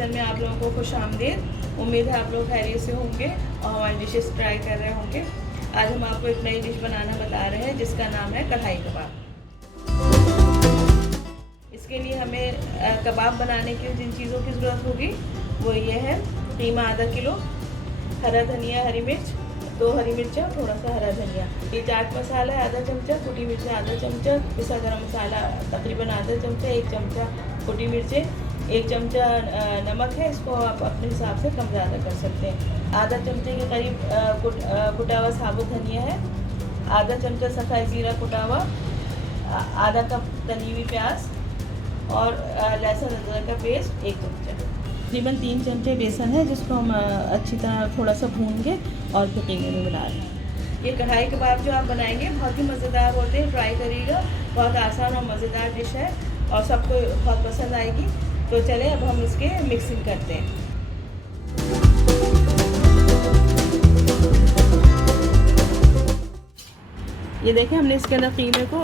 Kitchen में आप लोगों को खुशामदीद। उम्मीद है आप लोग खैरियत से होंगे और हमारी डिशेस ट्राई कर रहे होंगे। आज हम आपको एक नई डिश बनाना बता रहे हैं जिसका नाम है कढ़ाई कबाब। इसके लिए हमें कबाब बनाने के लिए जिन चीज़ों की ज़रूरत होगी वो ये है: कीमा आधा किलो, हरा धनिया, हरी मिर्च 2 हरी मिर्चा, थोड़ा सा हरा धनिया, ये चाट मसाला है आधा चमचा, कुटी मिर्चा आधा चमचा, पिसा गरम मसाला तकरीबन आधा चमचा, 1 चमचा कुटी मिर्चें, 1 चमचा नमक है, इसको आप अपने हिसाब से कम ज़्यादा कर सकते हैं। आधा चमचे के करीब कुटा हुआ साबुत धनिया है, आधा चमचा सफ़ेद ज़ीरा कुटा हुआ, आधा कप तली हुई प्याज और लहसुन अदरक का पेस्ट 1 चमचा। तकरीबन 3 चमचे बेसन है जिसको हम अच्छी तरह थोड़ा सा भूनेंगे और फिर कीमे में मिला देंगे। ये कढ़ाई कबाब जो आप बनाएंगे बहुत ही मज़ेदार होते हैं, ट्राई करिएगा। बहुत आसान और मज़ेदार डिश है और सबको बहुत पसंद आएगी। तो चलें अब हम इसके मिक्सिंग करते हैं। ये देखें, हमने इसके अंदर कीमे को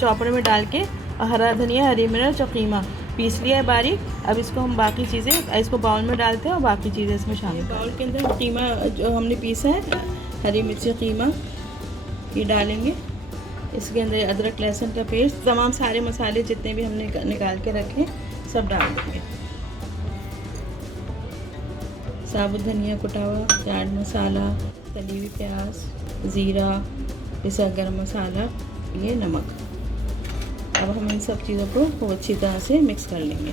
चॉपर में डाल के हरा धनिया, हरी मिर्च और कीमा पीस लिया है बारीक। अब इसको हम बाकी चीज़ें इसको बाउल में डालते हैं और बाकी चीज़ें इसमें शामिल। बाउल के अंदर कीमा जो हमने पीसा है, हरी मिर्ची, कीमा, ये डालेंगे। इसके अंदर अदरक लहसुन का पेस्ट, तमाम सारे मसाले जितने भी हमने निकाल के रखे सब डाल देंगे। साबुत धनिया कुटा हुआ, चाट मसाला, तली हुई प्याज, ज़ीरा, पिसा गरम मसाला, ये नमक। अब हम इन सब चीज़ों को खूब अच्छी तरह से मिक्स कर लेंगे।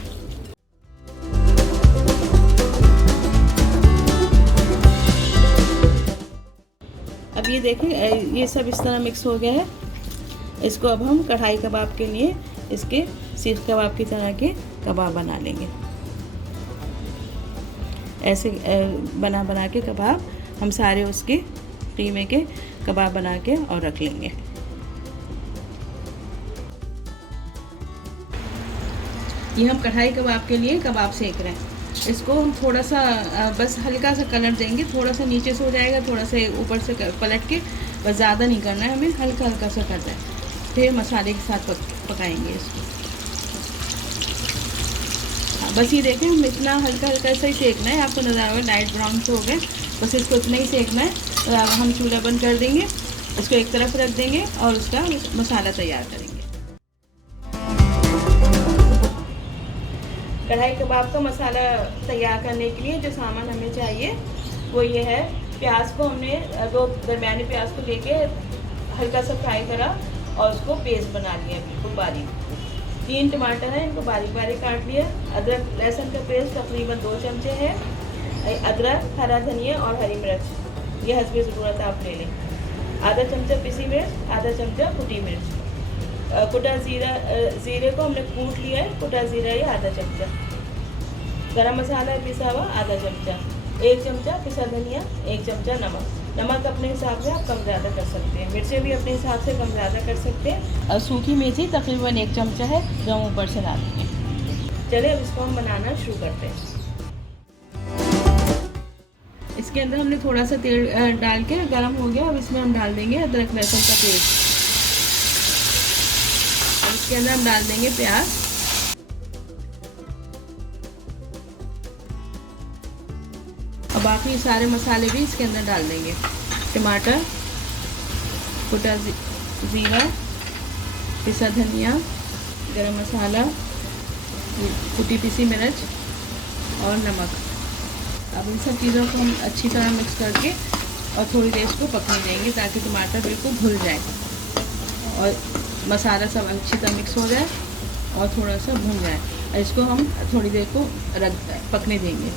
अब ये देखें, ये सब इस तरह मिक्स हो गया है। इसको अब हम कढ़ाई कबाब के लिए इसके सीख कबाब की तरह के कबाब बना लेंगे। ऐसे बना के कबाब हम सारे उसके कीमे के कबाब बना के और रख लेंगे। ये हम कढ़ाई कबाब के लिए कबाब सेक रहे हैं। इसको हम थोड़ा सा बस हल्का सा कलर देंगे, थोड़ा सा नीचे से हो जाएगा, थोड़ा सा ऊपर से पलट के, बस ज़्यादा नहीं करना है, हमें हल्का हल्का सा करना है। फिर मसाले के साथ पकाएंगे इसको। बस ये देखें, हम इतना हल्का हल्का सा ही सेकना है। आपको नज़र आएगा लाइट ब्राउन से हो गए, बस इसको इतना ही सेकना है। तो हम चूल्हा बंद कर देंगे, इसको एक तरफ रख देंगे और उसका मसाला तैयार करेंगे। कढ़ाई कबाब का मसाला तैयार करने के लिए जो सामान हमें चाहिए वो ये है: प्याज को हमने 2 दरमियानी प्याज को लेके हल्का सा फ्राई करा और उसको पेस्ट बना लिया बिल्कुल बारीक। 3 टमाटर हैं, इनको बारीक बारीक काट लिया। अदरक लहसुन का पेस्ट तकरीबन 2 चमचे है। अदरक, हरा धनिया और हरी मिर्च ये हस्बे ज़रूरत आप ले लें। आधा चमचा पिसी मिर्च, आधा चमचा कुटी मिर्च, कुटा ज़ीरे को हमने कूट लिया है, कुटा ज़ीरा ये आधा चमचा, गरम मसाला पिसा हुआ आधा चमचा, 1 चमचा पिसा धनिया, 1 चमचा नमक। नमक अपने हिसाब से आप कम ज़्यादा कर सकते हैं, मिर्चें भी अपने हिसाब से कम ज़्यादा कर सकते हैं। और सूखी मेथी तकरीबन 1 चमचा है जो हम ऊपर से डालेंगे। चलिए अब इसको हम बनाना शुरू करते हैं। इसके अंदर हमने थोड़ा सा तेल डाल के गर्म हो गया। अब इसमें हम डाल देंगे अदरक लहसुन का पेस्ट। इसके अंदर हम डाल देंगे प्याज, और बाकी सारे मसाले भी इसके अंदर डाल देंगे। टमाटर, कुटा ज़ीरा, पिसा धनिया, गरम मसाला, कुटी पिसी मिर्च और नमक। अब इन सब चीज़ों को हम अच्छी तरह मिक्स करके और थोड़ी देर इसको पकने देंगे ताकि टमाटर बिल्कुल घुल जाए और मसाला सब अच्छी तरह मिक्स हो जाए और थोड़ा सा भून जाए। और इसको हम थोड़ी देर को पकने देंगे।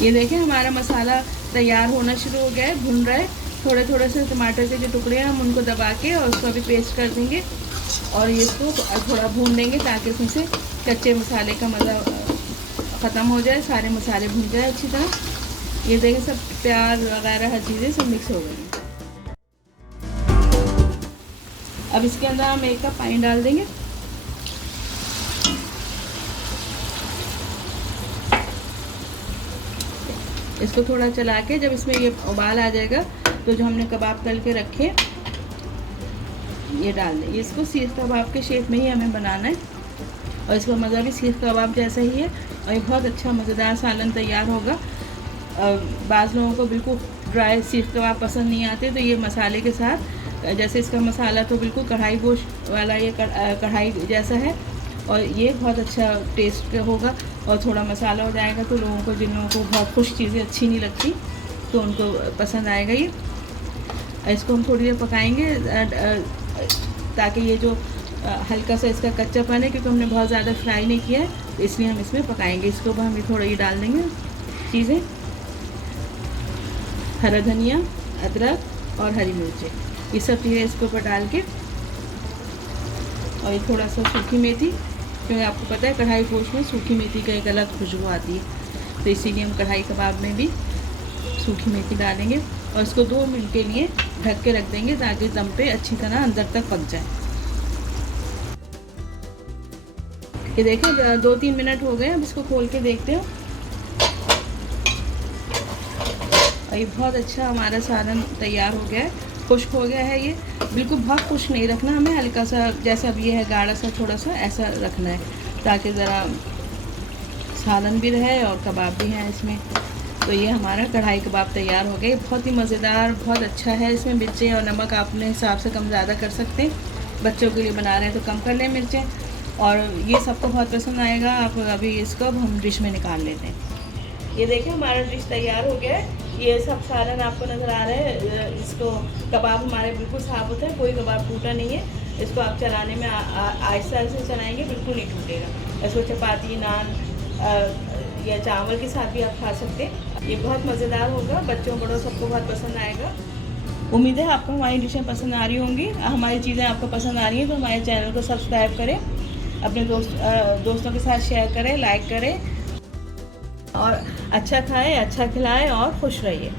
ये देखें, हमारा मसाला तैयार होना शुरू हो गया है, भुन रहा है। थोड़े थोड़े से टमाटर के जो टुकड़े हैं हम उनको दबा के और उसको अभी पेस्ट कर देंगे और ये इसको थोड़ा भून देंगे ताकि उसमें से कच्चे मसाले का मज़ा ख़त्म हो जाए, सारे मसाले भून जाए अच्छी तरह। ये देखें, सब प्याज वगैरह हर चीज़ें सब मिक्स हो गई। अब इसके अंदर हम 1 कप पानी डाल देंगे। इसको थोड़ा चला के जब इसमें ये उबाल आ जाएगा तो जो हमने कबाब तल के रखे ये डाल दें। इसको सीख कबाब के शेप में ही हमें बनाना है और इसका मज़ा भी सीख कबाब जैसा ही है और ये बहुत अच्छा मज़ेदार सालन तैयार होगा। बाज़ लोगों को बिल्कुल ड्राई सीख कबाब पसंद नहीं आते, तो ये मसाले के साथ, जैसे इसका मसाला तो बिल्कुल कढ़ाई गोश्त वाला ये कढ़ाई जैसा है और ये बहुत अच्छा टेस्ट होगा और थोड़ा मसाला हो जाएगा तो लोगों को, जिन लोगों को बहुत खुश चीज़ें अच्छी नहीं लगती तो उनको पसंद आएगा ये। इसको हम थोड़ी देर पकाएंगे ताकि ये जो हल्का सा इसका कच्चापन है, क्योंकि हमने बहुत ज़्यादा फ्राई नहीं किया है, तो इसलिए हम इसमें पकाएंगे। इसके ऊपर हम थोड़ा ये डाल देंगे चीज़ें, हरा धनिया, अदरक और हरी मिर्चें, ये सब चीज़ें इसके ऊपर डाल के, और ये थोड़ा सा सूखी मेथी, क्योंकि आपको पता है कढ़ाई गोश्त में सूखी मेथी का एक अलग खुशबू आती है, तो इसीलिए हम कढ़ाई कबाब में भी सूखी मेथी डालेंगे और इसको 2 मिनट के लिए ढक के रख देंगे ताकि दम पे अच्छी तरह अंदर तक पक जाए। ये देखें 2-3 मिनट हो गए, अब इसको खोल के देखते हो और ये बहुत अच्छा हमारा सालन तैयार हो गया है, खुश्क हो गया है। ये बिल्कुल बहुत खुश्क नहीं रखना हमें, हल्का सा जैसा अब ये है गाढ़ा सा थोड़ा सा ऐसा रखना है ताकि ज़रा सालन भी रहे और कबाब भी हैं इसमें। तो ये हमारा कढ़ाई कबाब तैयार हो गया। बहुत ही मज़ेदार, बहुत अच्छा है। इसमें मिर्चें और नमक आप अपने हिसाब से कम ज़्यादा कर सकते हैं, बच्चों के लिए बना रहे हैं तो कम कर लें मिर्चें, और ये सबको बहुत पसंद आएगा। आप अभी इसको हम डिश में निकाल लेते हैं। ये देखिए हमारा डिश तैयार हो गया है। ये सब सालन आपको नज़र आ रहा है। इसको कबाब हमारे बिल्कुल साबुत है, कोई कबाब टूटा नहीं है। इसको आप चलाने में आहिस्ता आहिस्ता चलाएँगे, बिल्कुल नहीं टूटेगा। इसको चपाती, नान या चावल के साथ भी आप खा सकते हैं। ये बहुत मज़ेदार होगा, बच्चों बड़ों सबको बहुत पसंद आएगा। उम्मीद है आपको हमारी डिशें पसंद आ रही होंगी, हमारी चीज़ें आपको पसंद आ रही हैं तो हमारे चैनल को सब्सक्राइब करें, अपने दोस्तों के साथ शेयर करें, लाइक करें और अच्छा खाएं, अच्छा खिलाएं और खुश रहिए।